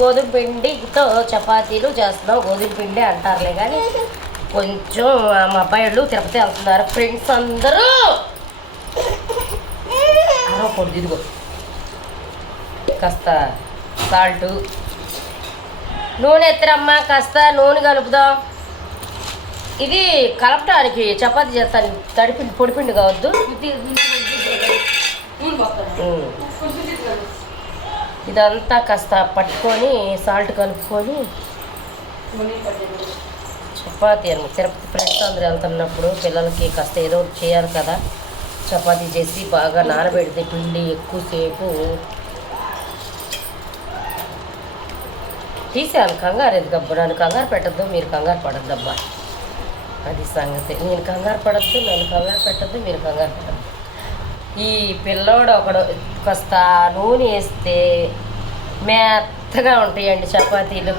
గోధుమ పిండితో చపాతీలు చేస్తున్నాం గోధుమ పిండి అంటారులే కానీ కొంచెం మా అబ్బాయిలు తిరుపతి వెళ్తున్నారు ఫ్రెండ్స్ అందరూ పొడి ఇదిగో కాస్త సాల్ట్ నూనె ఎత్తరమ్మా కాస్త నూనె కలుపుదాం ఇది కలపడానికి చపాతీ చేస్తాను తడిపిండి పొడిపిండి కావద్దు. ఇదంతా కాస్త పట్టుకొని సాల్ట్ కలుపుకొని చపాతీ అని తిరుపతి ఫ్రెండ్స్ అందరూ వెళ్తున్నప్పుడు పిల్లలకి కాస్త ఏదో ఒకటి చేయాలి కదా. చపాతీ చేసి బాగా నానబెడితే పిండి ఎక్కువసేపు తీసాను కంగారు ఎందుకు అబ్బా? నన్ను కంగారు పెట్టద్దు మీరు కంగారు పడద్దు అబ్బా అది సంగతి. నేను కంగారు పడద్దు నన్ను కంగారు పెట్టద్దు మీరు కంగారు పెట్టద్దు ఈ పిల్లోడు ఒకడు కాస్త నూనె వేస్తే మెత్తగా ఉంటాయండి చపాతీలు.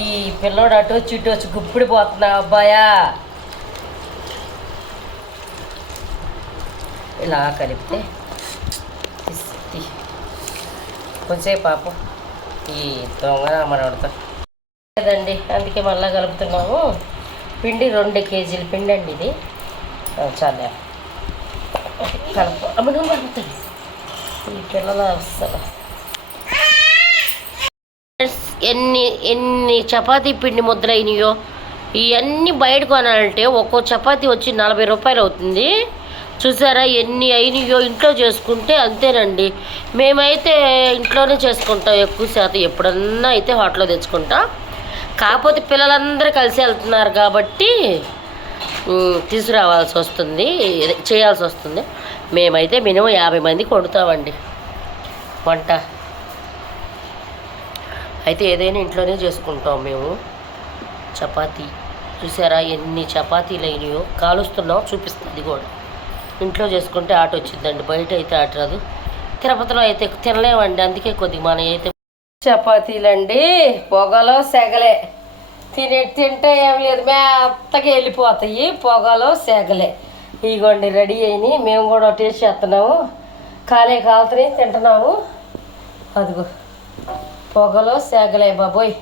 ఈ పిల్లోడు అటు వచ్చి ఇటు వచ్చి గుప్పిడి పోతున్నా అబ్బాయా! ఇలా కలిపితే కొంచెం పాపం ఈ దొంగ అమరవడతా లేదండి అందుకే మళ్ళీ కలుపుతున్నాము. పిండి రెండు కేజీల పిండి అండి ఇది చాలా. కలుపు అమ్మ ఈ ఎన్ని ఎన్ని చపాతీ పిండి ముద్దలైనయో ఇవన్నీ బయట కొనాలంటే ఒక్కో చపాతీ వచ్చి నలభై రూపాయలు అవుతుంది. చూసారా ఎన్ని అయినాయో ఇంట్లో చేసుకుంటే అంతేనండి. మేమైతే ఇంట్లోనే చేసుకుంటాం ఎక్కువ శాతం. ఎప్పుడన్నా అయితే హోటల్లో తెచ్చుకుంటాం. కాకపోతే పిల్లలందరూ కలిసి వెళ్తున్నారు కాబట్టి తీసుకురావాల్సి వస్తుంది. చేయాల్సి వస్తుంది. మేమైతే మినిమం యాభై మందికి వండుతామండి. వంట. అయితే ఏదైనా ఇంట్లోనే చేసుకుంటాం మేము. చపాతీ. చూసారా ఎన్ని చపాతీలు అయినాయో? కాలుస్తున్నాం చూపిస్తుంది. కూడా ఇంట్లో చేసుకుంటే ఆట వచ్చిందండి. బయట అయితే ఆట రాదు. తిరుపతిలో అయితే తినలేమండి. అందుకే కొద్దిగా మన అయితే చపాతీలండి. పొగలో సెగలే. తినే తింటే ఏం లేదు. మెత్తగా వెళ్ళిపోతాయి. పొగలో సేగలే. ఇగోండి రెడీ అయినాయి మేము కూడా టేస్ట్ చేస్తున్నాము. కాలే కాలుతున్నాయి తింటున్నాము. అదిగో. పొగలో సేగలే బాబోయ్.